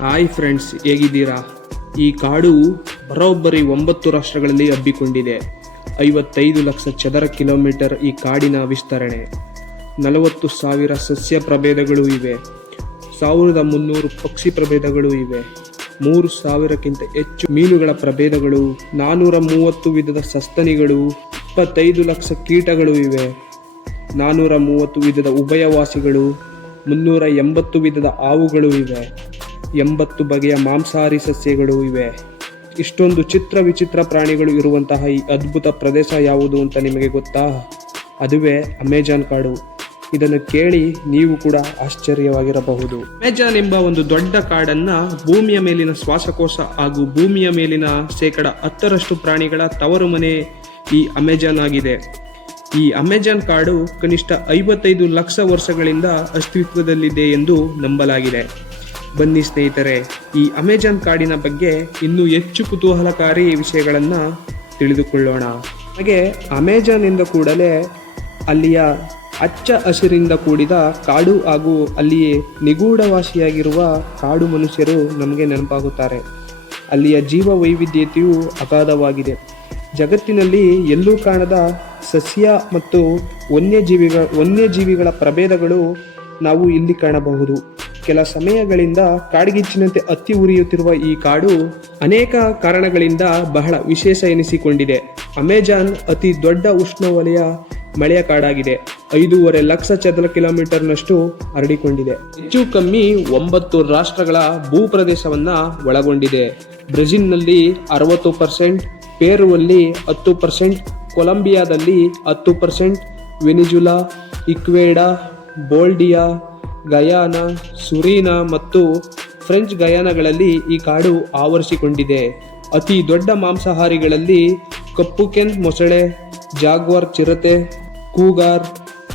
Hi friends, ಹೇಗಿದ್ದೀರಾ? ಈ ಕಾಡು ಬರೋಬ್ಬರಿ ಒಂಬತ್ತು ರಾಷ್ಟ್ರಗಳಲ್ಲಿ ಹಬ್ಬಿಕೊಂಡಿದೆ. ಐವತ್ತೈದು ಲಕ್ಷ ಚದರ ಕಿಲೋಮೀಟರ್ ಈ ಕಾಡಿನ ವಿಸ್ತರಣೆ. ನಲವತ್ತು ಸಾವಿರ ಸಸ್ಯ ಪ್ರಭೇದಗಳು ಇವೆ. ಸಾವಿರದ ಮುನ್ನೂರು ಪಕ್ಷಿ ಪ್ರಭೇದಗಳು ಇವೆ. ಮೂರು ಸಾವಿರಕ್ಕಿಂತ ಹೆಚ್ಚು ಮೀನುಗಳ ಪ್ರಭೇದಗಳು ನಾನ್ನೂರ ಮೂವತ್ತು ವಿಧದ ಸಸ್ತನಿಗಳು, ಇಪ್ಪತ್ತೈದು ಲಕ್ಷ ಕೀಟಗಳು ಇವೆ. ನಾನ್ನೂರ ಮೂವತ್ತು ವಿಧದ ಉಭಯವಾಸಿಗಳು, ಮುನ್ನೂರ ಎಂಬತ್ತು ವಿಧದ ಹಾವುಗಳು ಇವೆ. ಎಂಬತ್ತು ಬಗೆಯ ಮಾಂಸಾಹಾರಿ ಸಸ್ಯಗಳು ಇವೆ. ಇಷ್ಟೊಂದು ಚಿತ್ರ ವಿಚಿತ್ರ ಪ್ರಾಣಿಗಳು ಇರುವಂತಹ ಈ ಅದ್ಭುತ ಪ್ರದೇಶ ಯಾವುದು ಅಂತ ನಿಮಗೆ ಗೊತ್ತಾ? ಅದುವೇ ಅಮೆಜಾನ್ ಕಾಡು. ಇದನ್ನು ಕೇಳಿ ನೀವು ಕೂಡ ಆಶ್ಚರ್ಯವಾಗಿರಬಹುದು. ಅಮೆಜಾನ್ ಎಂಬ ಒಂದು ದೊಡ್ಡ ಕಾಡನ್ನ ಭೂಮಿಯ ಮೇಲಿನ ಶ್ವಾಸಕೋಶ ಹಾಗೂ ಭೂಮಿಯ ಮೇಲಿನ ಶೇಕಡ ಹತ್ತರಷ್ಟು ಪ್ರಾಣಿಗಳ ತವರು ಮನೆ ಈ ಅಮೆಜಾನ್ ಆಗಿದೆ. ಈ ಅಮೆಜಾನ್ ಕಾಡು ಕನಿಷ್ಠ ಐವತ್ತೈದು ಲಕ್ಷ ವರ್ಷಗಳಿಂದ ಅಸ್ತಿತ್ವದಲ್ಲಿದೆ ಎಂದು ನಂಬಲಾಗಿದೆ. ಬನ್ನಿ ಸ್ನೇಹಿತರೆ, ಈ ಅಮೆಜಾನ್ ಕಾಡಿನ ಬಗ್ಗೆ ಇನ್ನೂ ಹೆಚ್ಚು ಕುತೂಹಲಕಾರಿ ವಿಷಯಗಳನ್ನು ತಿಳಿದುಕೊಳ್ಳೋಣ. ಹಾಗೆ ಅಮೆಜಾನ್ ಇಂದ ಕೂಡಲೇ ಅಲ್ಲಿಯ ಅಚ್ಚ ಹಸಿರಿಂದ ಕೂಡಿದ ಕಾಡು ಹಾಗೂ ಅಲ್ಲಿ ನಿಗೂಢವಾಸಿಯಾಗಿರುವ ಕಾಡು ಮನುಷ್ಯರು ನಮಗೆ ನೆನಪಾಗುತ್ತಾರೆ. ಅಲ್ಲಿಯ ಜೀವ ವೈವಿಧ್ಯತೆಯು ಅಗಾಧವಾಗಿದೆ. ಜಗತ್ತಿನಲ್ಲಿ ಎಲ್ಲೂ ಕಾಣದ ಸಸ್ಯ ಮತ್ತು ವನ್ಯಜೀವಿಗಳ ವನ್ಯಜೀವಿಗಳ ಪ್ರಭೇದಗಳು ನಾವು ಇಲ್ಲಿ ಕಾಣಬಹುದು. ಕೆಲ ಸಮಯಗಳಿಂದ ಕಾಡ್ಗಿಚ್ಚಿನಂತೆ ಅತ್ತಿ ಉರಿಯುತ್ತಿರುವ ಈ ಕಾಡು ಅನೇಕ ಕಾರಣಗಳಿಂದ ಬಹಳ ವಿಶೇಷ ಎನಿಸಿಕೊಂಡಿದೆ. ಅಮೆಜಾನ್ ಅತಿ ದೊಡ್ಡ ಉಷ್ಣವಲಯ ಮಳೆಯ ಕಾಡಾಗಿದೆ. ಐದೂವರೆ ಲಕ್ಷ ಚದರ ಕಿಲೋಮೀಟರ್ನಷ್ಟು ಹರಡಿಕೊಂಡಿದೆ. ಹೆಚ್ಚು ಕಮ್ಮಿ ಒಂಬತ್ತು ರಾಷ್ಟ್ರಗಳ ಭೂಪ್ರದೇಶವನ್ನ ಒಳಗೊಂಡಿದೆ. ಬ್ರೆಜಿಲ್ನಲ್ಲಿ ಅರವತ್ತು ಪರ್ಸೆಂಟ್, ಪೇರುವಲ್ಲಿ ಹತ್ತು ಪರ್ಸೆಂಟ್, ಕೊಲಂಬಿಯಾದಲ್ಲಿ ಹತ್ತು percent, Venezuela, Ecuador, Bolivia Guyana, Suriname ಮತ್ತು ಫ್ರೆಂಚ್ ಗಯಾನಗಳಲ್ಲಿ ಈ ಕಾಡು ಆವರಿಸಿಕೊಂಡಿದೆ. ಅತಿ ದೊಡ್ಡ ಮಾಂಸಾಹಾರಿಗಳಲ್ಲಿ ಕಪ್ಪು ಕೆನ್ ಮೊಸಳೆ, ಜಾಗ್ವಾರ್ ಚಿರತೆ, ಕೂಗಾರ್,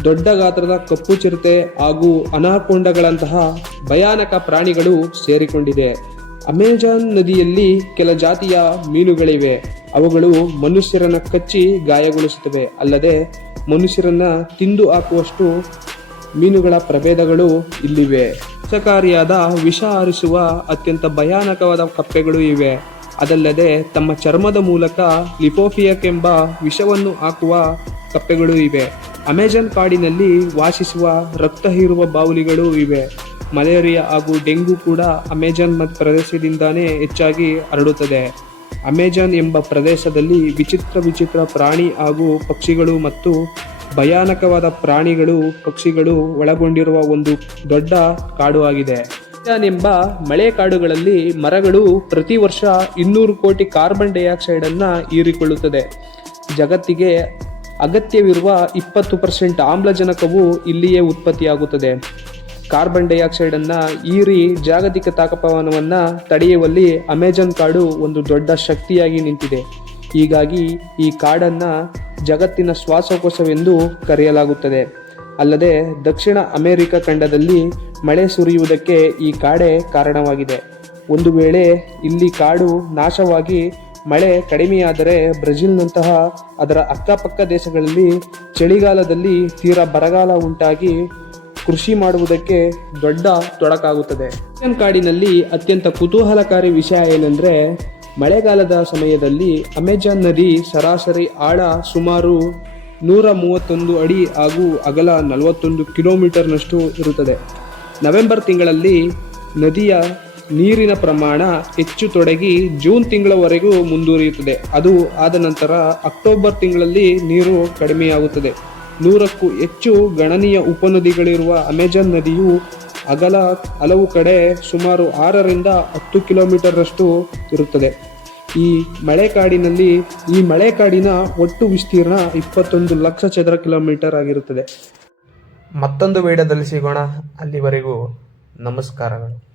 ದೊಡ್ಡ ಗಾತ್ರದ ಕಪ್ಪು ಚಿರತೆ ಹಾಗೂ ಅನಾಕೊಂಡಗಳಂತಹ ಭಯಾನಕ ಪ್ರಾಣಿಗಳು ಸೇರಿಕೊಂಡಿದೆ. ಅಮೆಜಾನ್ ನದಿಯಲ್ಲಿ ಕೆಲ ಜಾತಿಯ ಮೀನುಗಳಿವೆ. ಅವುಗಳು ಮನುಷ್ಯರನ್ನ ಕಚ್ಚಿ ಗಾಯಗೊಳಿಸುತ್ತವೆ. ಅಲ್ಲದೆ ಮನುಷ್ಯರನ್ನ ತಿಂದು ಹಾಕುವಷ್ಟು ಮೀನುಗಳ ಪ್ರಭೇದಗಳು ಇಲ್ಲಿವೆ. ವಿಷಕಾರಿಯಾದ ವಿಷ ಆರಿಸುವ ಅತ್ಯಂತ ಭಯಾನಕವಾದ ಕಪ್ಪೆಗಳು ಇವೆ. ಅದಲ್ಲದೆ ತಮ್ಮ ಚರ್ಮದ ಮೂಲಕ ಲಿಪೋಫಿಯಕ್ ಎಂಬ ವಿಷವನ್ನು ಹಾಕುವ ಕಪ್ಪೆಗಳು ಇವೆ. ಅಮೆಜಾನ್ ಕಾಡಿನಲ್ಲಿ ವಾಸಿಸುವ ರಕ್ತ ಹೀರುವ ಬಾವುಲಿಗಳು ಇವೆ. ಮಲೇರಿಯಾ ಹಾಗೂ ಡೆಂಗು ಕೂಡ ಅಮೆಜಾನ್ ಮತ್ತು ಪ್ರದೇಶದಿಂದಾನೇ ಹೆಚ್ಚಾಗಿ ಹರಡುತ್ತದೆ. ಅಮೆಜಾನ್ ಎಂಬ ಪ್ರದೇಶದಲ್ಲಿ ವಿಚಿತ್ರ ವಿಚಿತ್ರ ಪ್ರಾಣಿ ಹಾಗೂ ಪಕ್ಷಿಗಳು ಮತ್ತು ಭಯಾನಕವಾದ ಪ್ರಾಣಿಗಳು, ಪಕ್ಷಿಗಳು ಒಳಗೊಂಡಿರುವ ಒಂದು ದೊಡ್ಡ ಕಾಡು ಆಗಿದೆ. ಎಂಬ ಮಳೆ ಕಾಡುಗಳಲ್ಲಿ ಮರಗಳು ಪ್ರತಿ ವರ್ಷ ಇನ್ನೂರು ಕೋಟಿ ಕಾರ್ಬನ್ ಡೈಆಕ್ಸೈಡ್ ಅನ್ನ ಹೀರಿಕೊಳ್ಳುತ್ತದೆ. ಜಗತ್ತಿಗೆ ಅಗತ್ಯವಿರುವ ಇಪ್ಪತ್ತು ಪರ್ಸೆಂಟ್ ಆಮ್ಲಜನಕವು ಇಲ್ಲಿಯೇ ಉತ್ಪತ್ತಿಯಾಗುತ್ತದೆ. ಕಾರ್ಬನ್ ಡೈಆಕ್ಸೈಡ್ ಅನ್ನ ಹೀರಿ ಜಾಗತಿಕ ತಾಪಮಾನವನ್ನ ತಡೆಯುವಲ್ಲಿ ಅಮೆಜಾನ್ ಕಾಡು ಒಂದು ದೊಡ್ಡ ಶಕ್ತಿಯಾಗಿ ನಿಂತಿದೆ. ಹೀಗಾಗಿ ಈ ಕಾಡನ್ನು ಜಗತ್ತಿನ ಶ್ವಾಸಕೋಶವೆಂದು ಕರೆಯಲಾಗುತ್ತದೆ. ಅಲ್ಲದೆ ದಕ್ಷಿಣ ಅಮೆರಿಕ ಖಂಡದಲ್ಲಿ ಮಳೆ ಸುರಿಯುವುದಕ್ಕೆ ಈ ಕಾಡೆ ಕಾರಣವಾಗಿದೆ. ಒಂದು ವೇಳೆ ಇಲ್ಲಿ ಕಾಡು ನಾಶವಾಗಿ ಮಳೆ ಕಡಿಮೆಯಾದರೆ ಬ್ರೆಜಿಲ್ನಂತಹ ಅದರ ಅಕ್ಕಪಕ್ಕ ದೇಶಗಳಲ್ಲಿ ಚಳಿಗಾಲದಲ್ಲಿ ತೀರಾ ಬರಗಾಲ ಉಂಟಾಗಿ ಕೃಷಿ ಮಾಡುವುದಕ್ಕೆ ದೊಡ್ಡ ತೊಡಕಾಗುತ್ತದೆ. ಕಾಡಿನಲ್ಲಿ ಅತ್ಯಂತ ಕುತೂಹಲಕಾರಿ ವಿಷಯ ಏನೆಂದರೆ ಮಳೆಗಾಲದ ಸಮಯದಲ್ಲಿ ಅಮೆಜಾನ್ ನದಿ ಸರಾಸರಿ ಆಳ ಸುಮಾರು ನೂರ ಮೂವತ್ತೊಂದು ಅಡಿ ಹಾಗೂ ಅಗಲ ನಲವತ್ತೊಂದು ಕಿಲೋಮೀಟರ್ನಷ್ಟು ಇರುತ್ತದೆ. ನವೆಂಬರ್ ತಿಂಗಳಲ್ಲಿ ನದಿಯ ನೀರಿನ ಪ್ರಮಾಣ ಹೆಚ್ಚು ತೊಡಗಿ ಜೂನ್ ತಿಂಗಳವರೆಗೂ ಮುಂದುವರಿಯುತ್ತದೆ. ಅದು ಆದ ನಂತರ ಅಕ್ಟೋಬರ್ ತಿಂಗಳಲ್ಲಿ ನೀರು ಕಡಿಮೆಯಾಗುತ್ತದೆ. ನೂರಕ್ಕೂ ಹೆಚ್ಚು ಗಣನೀಯ ಉಪನದಿಗಳಿರುವ ಅಮೆಜಾನ್ ನದಿಯು ಅಗಲ ಹಲವು ಕಡೆ ಸುಮಾರು ಆರರಿಂದ ಹತ್ತು ಕಿಲೋಮೀಟರ್ನಷ್ಟು ಇರುತ್ತದೆ. ಈ ಮಳೆಕಾಡಿನಲ್ಲಿ ಈ ಮಳೆಕಾಡಿನ ಒಟ್ಟು ವಿಸ್ತೀರ್ಣ ಇಪ್ಪತ್ತೊಂದು ಲಕ್ಷ ಚದರ ಕಿಲೋಮೀಟರ್ ಆಗಿರುತ್ತದೆ. ಮತ್ತೊಂದು ವೇಡದಲ್ಲಿ ಸಿಗೋಣ. ಅಲ್ಲಿವರೆಗೂ ನಮಸ್ಕಾರಗಳು.